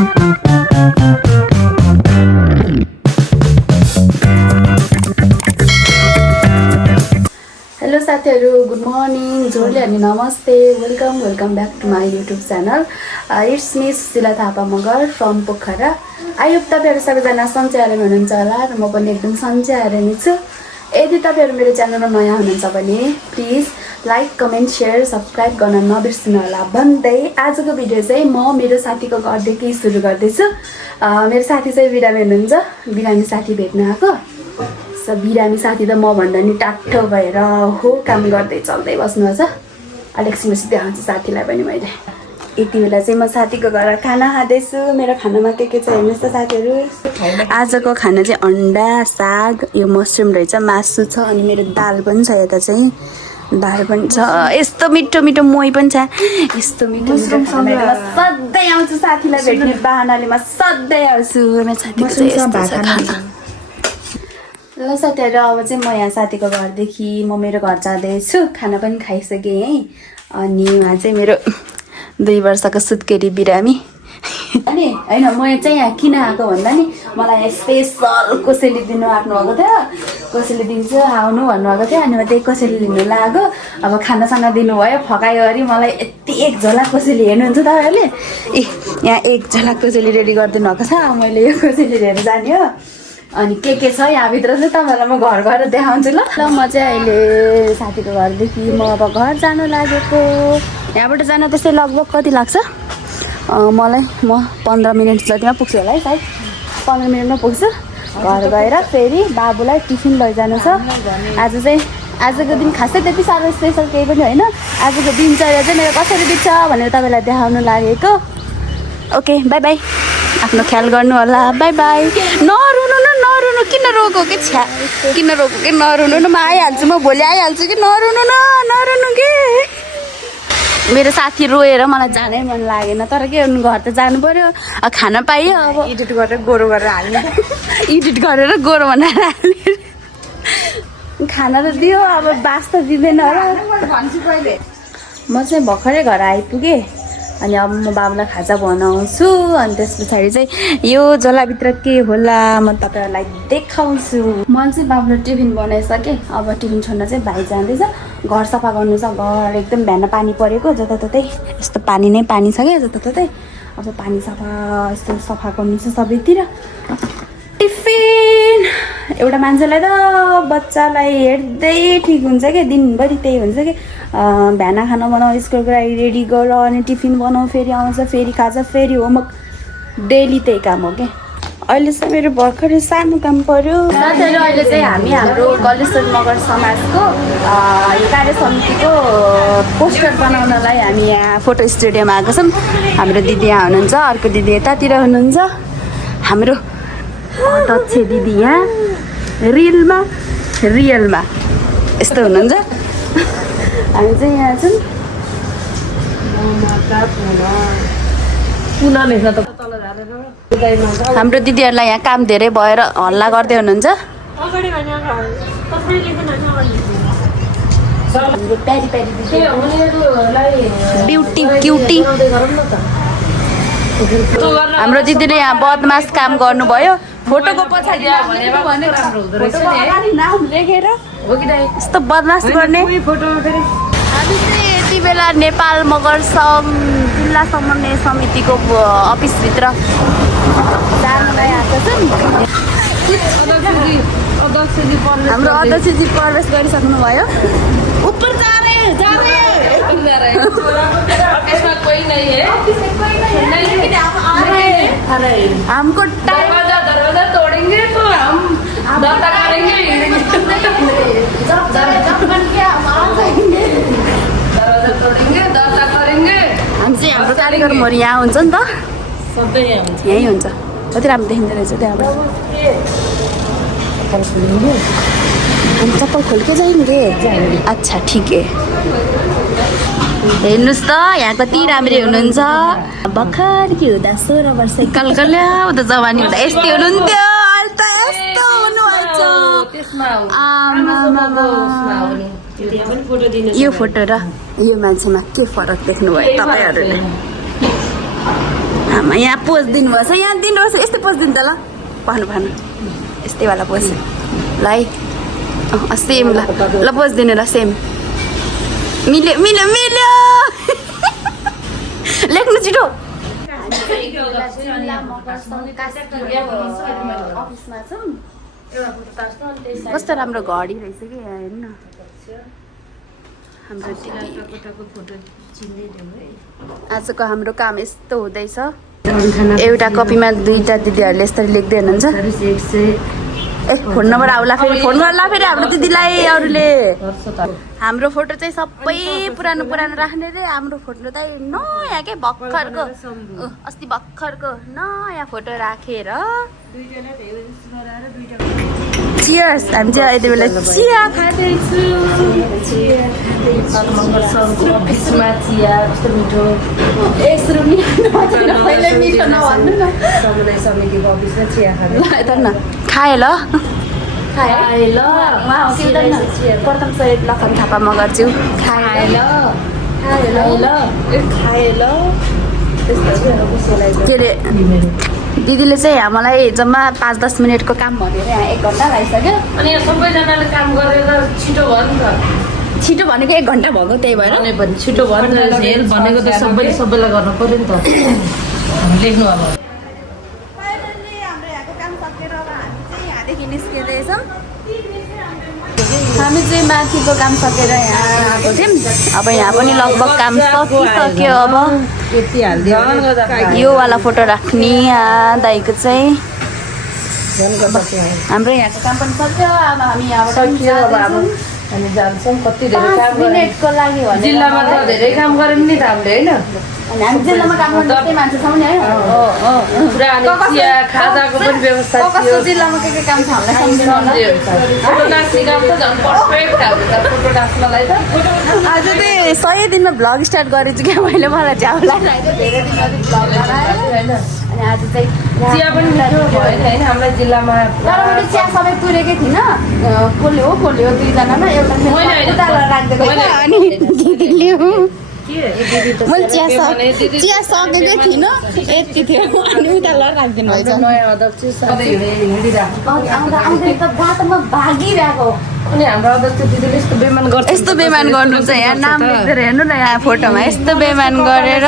Hello साथीहरु, good morning, जोरले अनि नमस्ते, welcome back to my YouTube channel. It's me Sushila Thapa Magar from Pokhara. I hope तपाईहरु सबैजना सन्चै आराम हुनुहुन्छ होला र म पनि एकदम सन्चै आरामै छु। यदि तपाईहरु मेरो च्यानलमा नयाँ हुनुहुन्छ भने please like, comment, share, subscribe गर्न नबिर्सनु होला भन्दै आजको भिडियो चाहिँ म मेरो साथीको घरदेखि सुरु गर्दैछु। मेरो साथी चाहिँ बिरामी हुनुहुन्छ, बिरामी साथी भेट्न आएको। बिरामी साथी त म भन्दा नि टाठो भएर हो काम गर्दै चल्दै बस्नु छ। अलेक्सिमसी देखाउँछु साथीलाई पनि मैले। यति बेला चाहिँ म साथीको घर खाना खाँदैछु। मेरो खानामा के छ हेर्नुहोस् त साथीहरू। आजको खाना चाहिँ अन्डा, साग, यो मसरुम रहेछ, मासु छ अनि मेरो दाल पनि छ। यता चाहिँ दाल पनि छ। यस्तो मिठो मिठो मोही पनि छ। यस्तो मिठो मिठो खानामा सधैँ आउँछु साथीलाई भेट्ने बाहनाले। म सधैँ आउँछु। मेरो साथीको चाहिँ यस्तो छ खाना। ल साथीहरू, अब चाहिँ म यहाँ साथीको घरदेखि म मेरो घर जाँदैछु। खाना पनि खाइसकेँ है। अनि उहाँ चाहिँ मेरो 2 वर्षको सुत्केरी बिरामी। अनि होइन, म चाहिँ यहाँ किन आएको भन्दा नि मलाई स्पेसल कोसेली दिनु आउनु भएको थियो। कोसेली दिन्छु आउनु भन्नुभएको थियो। अनि म त्यही कोसेली लिनु लाग्यो। अब खानासाना दिनुभयो, फकायो अरे मलाई। यति 1 झोला कोसेली हेर्नुहुन्छ तपाईँहरूले। यहाँ 1 झोला कोसेली रेडी गरिदिनु भएको छ। मैले यो कोसेली लिएर जाने हो। अनि के छ यहाँभित्र चाहिँ तपाईँहरूलाई म घर गएर देखाउँछु। ल म चाहिँ अहिले साथीको घरदेखि म अब घर जानु लागेको। यहाँबाट जान त्यस्तै लगभग कति लाग्छ मलाई, म 15 मिनट जतिमा पुग्छु होला है। सायद 15 मिनटमा पुग्छु। घर गएर फेरि बाबुलाई टिफिन लैजानु छ। आज चाहिँ आजको दिन खासै त्यति साह्रो स्पेसल केही पनि होइन। आजको दिनचर्या चाहिँ मेरो कसरी बित्छ भनेर तपाईँलाई देखाउनु लागेको। Okay, by by. आफ्नो ख्याल गर्नु होला। By by. नरुनु न, नरुनु। किन रोको के छ्या, किन रोको के, नरुनु न। म आइहाल्छु, म भोलि आइहाल्छु कि। नरुनु न, नरुनु के। मेरो साथी रोएर मलाई जानै मन लागेन। तर के गर्नु, घर त जानु पर्यो। खाना पाइयो। अब एडिट गरेर गोरो गरेर हाल्ने। एडिट गरेर गोरो बनाएर हाल्ने। खाना त दियो, अब बास त दिँदैन होला। म चाहिँ भर्खरै घर आइपुगेँ। अनि अब म बाबुलाई खाजा बनाउँछु। अनि त्यस पछाडि चाहिँ यो झोलाभित्र के होला म तपाईँहरूलाई देखाउँछु। म चाहिँ बाबुलाई टिफिन बनाइसकेँ। अब टिफिन छोड्न चाहिँ भाइ जाँदैछ। घर सफा गर्नु छ। घर एकदम भ्यान पानी परेको, जताततै यस्तो पानी नै पानी छ क्या जताततै। अब पानी यस्तो सफा गर्नु छ सबैतिर। टिफिन एउटा मान्छेलाई त बच्चालाई हेर्दै ठिक हुन्छ क्या। दिनभरि त्यही हुन्छ कि भ्याना खाना बनाऊ, स्कुलको लागि रेडी गर, अनि टिफिन बनाऊ, फेरि आउँछ, फेरि खान्छ, फेरि होमवर्क। डेली त्यही काम हो क्या। अहिले चाहिँ मेरो भर्खरै सानो काम पऱ्यो। साथीहरू, अहिले चाहिँ हामी हाम्रो कलेश्वर मगर समाजको कार्य समितिको पोस्टर बनाउनलाई हामी यहाँ फोटो स्टुडियोमा आएको छौँ। हाम्रो दिदी यहाँ हुनुहुन्छ, अर्को दिदी यतातिर हुनुहुन्छ। हाम्रो अध्यक्ष दिदी यहाँ रियलमा यस्तो हुनुहुन्छ। हामी चाहिँ यहाँ छौँ। हाम्रो दिदीहरूलाई यहाँ काम धेरै भएर हल्ला गर्दै हुनुहुन्छ। Beauty cutie. हाम्रो दिदीले यहाँ बदमास काम गर्नुभयो। फोटोको पछाडि नाम लेखेर यस्तो बदमास गर्ने। हामी चाहिँ यति बेला नेपाल मगर सङ्घ जिल्ला समन्वय समितिको अफिसभित्र जानुलाई आएको छौँ। हाम्रो अध्यक्षजी प्रवेश गरिसक्नु भयो। ऊपर जा रहे हैं। हमको दरवाजा तोड़ेंगे तो हम दर्ता करेंगे। दरवाजा तोड़ेंगे, दर्ता करेंगे। हामी चाहिँ हाम्रो कारिगर मरि यहाँ हुन्छ नि त, यहीँ हुन्छ। कति राम्रो देखिँदो रहेछ त्यहाँबाट। हम चप्पल खोल के जाएंगे। अच्छा ठीक है। हेर्नुहोस् त यहाँ कति राम्री हुनुहुन्छ। भर्खर के हुँदा 16 वर्ष कलकल्या उता जवानी हुँदा यस्तै हुनुहुन्थ्यो। अहिले त यस्तो हुनुहुन्छ। यो फोटो र यो मान्छेमा के फरक देख्नुभयो तपाईँहरूले? आमा यहाँ पोज दिनुभएछ यहाँ दिनुपर्छ यस्तै पोज दिनु त ल भन्नु भन्नु यस्तैवाला पोज ल है सेम ल ल पोज दिनु ल सेम मिल्यो मिल्यो मिल्यो लेख्नु छिटो कस्तो राम्रो घडी रहेछ कि हेर्नु हाम्रो आजको हाम्रो काम यस्तो हुँदैछ एउटा कपीमा दुईटा दिदीहरूले यसरी लेख्दै हुनुहुन्छ ए फोन नम्बर आउला फेरि फोन गर्ला फेरि हाम्रो दिदीलाई अरूले हाम्रो फोटो चाहिँ सबै पुरानो पुरानो राख्ने रे हाम्रो फोटो चाहिँ नयाँ के भर्खरको अस्ति भर्खरको नयाँ फोटो राखेर चियर्स हामी चाहिँ यति बेला चिया खाँदैछु खाए ल प्रथम सहित लखन थापा मगर्छु खाए ल के अरे दिदीले चाहिँ मलाई जम्मा 5-10 मिनटको काम भनेर यहाँ 1 घन्टा लागिसक्यो अनि यहाँ सबैजनाले काम गरेर छिटो भयो नि त छिटो भनेको 1 घन्टा भएको त्यही भएर छिटो भयो नि त हेल्प भनेको त सबैलाई गर्नु पर्यो नि त लेख्नु अब फाइनली हाम्रो यहाँको काम सकेर अब हामी चाहिँ यहाँदेखि निस्किँदैछौँ हामी चाहिँ माथिको काम सकेर यहाँ आएको थियौँ अब यहाँ पनि लगभग काम सकिसक्यो अब यो वाला फोटो राख्ने दाइको चाहिँ हाम्रो यहाँको काम पनि सक्यो अब हामी यहाँबाट हामी जान्छौँ कति धेरै काम मिनटको लागि भने जिल्लामा त धेरै काम गऱ्यौँ नि त हामीले होइन अनि हामी जिल्लामा काम गर्ने जस्तै मान्छे छौँ नि है पुरा चिया खाजाको पनि व्यवस्था कस्तो जिल्लामा के काम छ हामीलाई सम्झिनु होला फोटो नाच्ने काम त झन् पर्फेक्ट खालको छ फोटो नाच्नलाई त आज चाहिँ 100 दिनमा भ्लग स्टार्ट गरेछु क्या मैले मलाई झ्याउ लागिरहेको धेरै दिनपछि भ्लग बनाएर अनि आज चाहिँ चिया पनि मिठो भयो नि होइन हामीलाई जिल्लामा तर मैले चिया सबै पुरेकै थिइनँ कसले हो दुईजनामा एउटा उता राखिदिएको अनि दिदीले मैले चिया सकेकै थिइनँ यति थियो अनि उता राखिदिनु भएछ नयाँ अध्यक्ष आउँदै त बाटोमा भागिरहेको अनि हाम्रो अध्यक्ष दिदीले यस्तो बेमान गर्छ यस्तो बेमान गर्नु चाहिँ यहाँ नाम लेखेर हेर्नु न यहाँ फोटोमा यस्तो बेमान गरेर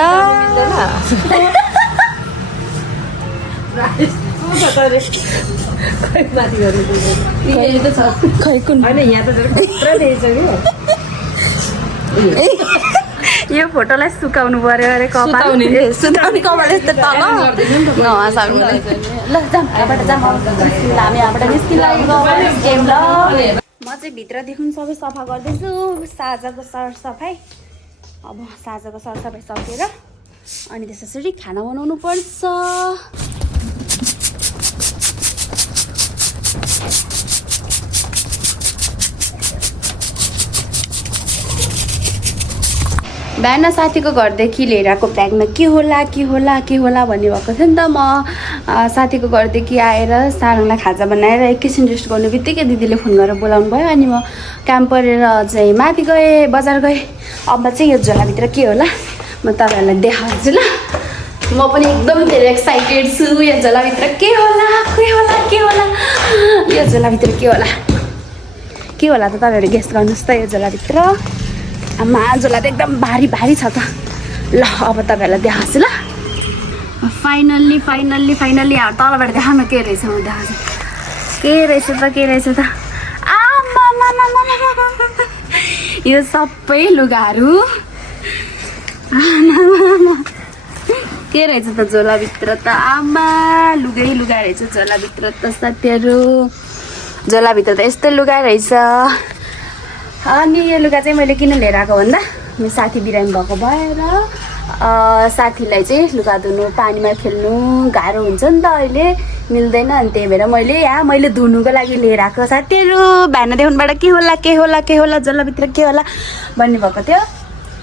खै कुन यो फोटोलाई सुकाउनु पर्यो अरे कपाल सुताउने कपाल यस्तो तल नहसाउनु ल जाम यहाँबाट जाम हामी यहाँबाट निस्किनु म चाहिँ भित्रदेखि सबै सफा गर्दैछु साँझको सरसफाइ अब साँझको सरसफाइ सकेर अनि त्यसरी खाना बनाउनु पर्छ बिहान साथीको घरदेखि लिएर आएको ब्यागमा के होला भन्ने भएको थियो नि त म साथीको घरदेखि आएर सारङलाई खाजा बनाएर एकैछिन रेस्ट गर्नु बित्तिकै दिदीले फोन गरेर बोलाउनु भयो अनि म काम परेर चाहिँ माथि गएँ बजार गएँ अब चाहिँ यो झोलाभित्र के होला म तपाईँहरूलाई देखाउँछु ल म पनि एकदम धेरै एक्साइटेड छु यो झोलाभित्र के होला यो झोलाभित्र के होला त तपाईँहरू गेस गर्नुहोस् त यो झोलाभित्र आमा झोला त एकदम भारी छ त ल अब तपाईँहरूलाई देखाउँछु ल फाइनल्ली तलबाट देखाउनु के रहेछ म देखाउँछु के रहेछ त आमा यो सबै लुगाहरू के रहेछ त झोलाभित्र त आमा लुगा रहेछ झोलाभित्र त साथीहरू झोलाभित्र त यस्तो लुगा रहेछ अनि यो लुगा चाहिँ मैले किन लिएर आएको भन्दा मेरो साथी बिरामी भएको भएर साथीलाई चाहिँ लुगा धुनु पानीमा खेल्नु गाह्रो हुन्छ नि त अहिले मिल्दैन अनि त्यही भएर मैले धुनुको लागि लिएर आएको साथीहरू बिहानदेखिबाट के होला झोलाभित्र के होला भन्नुभएको थियो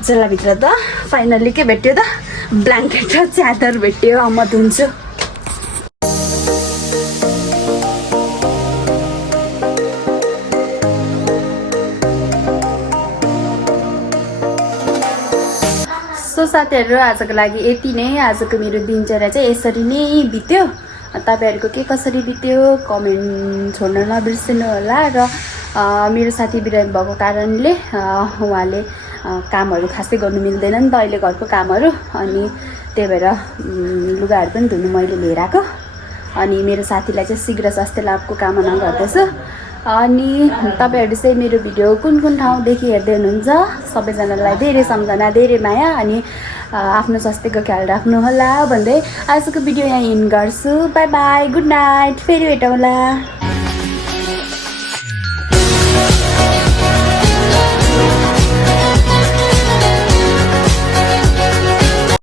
झोलाभित्र त फाइनल्ली के भेट्यो त ब्ल्याङ्केट र च्यादर भेट्यो म धुन्छु साथीहरू आजको लागि यति नै। आजको मेरो दिनचर्या चाहिँ यसरी नै बित्यो। तपाईँहरूको के कसरी बित्यो कमेन्ट छोड्न नबिर्सिनु होला। र मेरो साथी बिरामी भएको कारणले उहाँले कामहरू खासै गर्नु मिल्दैन नि त अहिले घरको कामहरू, अनि त्यही भएर लुगाहरू पनि धुनु मैले लिएर आएको। अनि मेरो साथीलाई चाहिँ शीघ्र स्वास्थ्य लाभको कामना गर्दैछु। अनि तपाईँहरू चाहिँ मेरो भिडियो कुन कुन ठाउँदेखि हेर्दै हुनुहुन्छ सबैजनालाई धेरै सम्झना धेरै माया, अनि आफ्नो स्वास्थ्यको ख्याल राख्नुहोला भन्दै आजको भिडियो यहाँ इन गर्छु। बाई बाई, गुड नाइट, फेरि भेटौँला।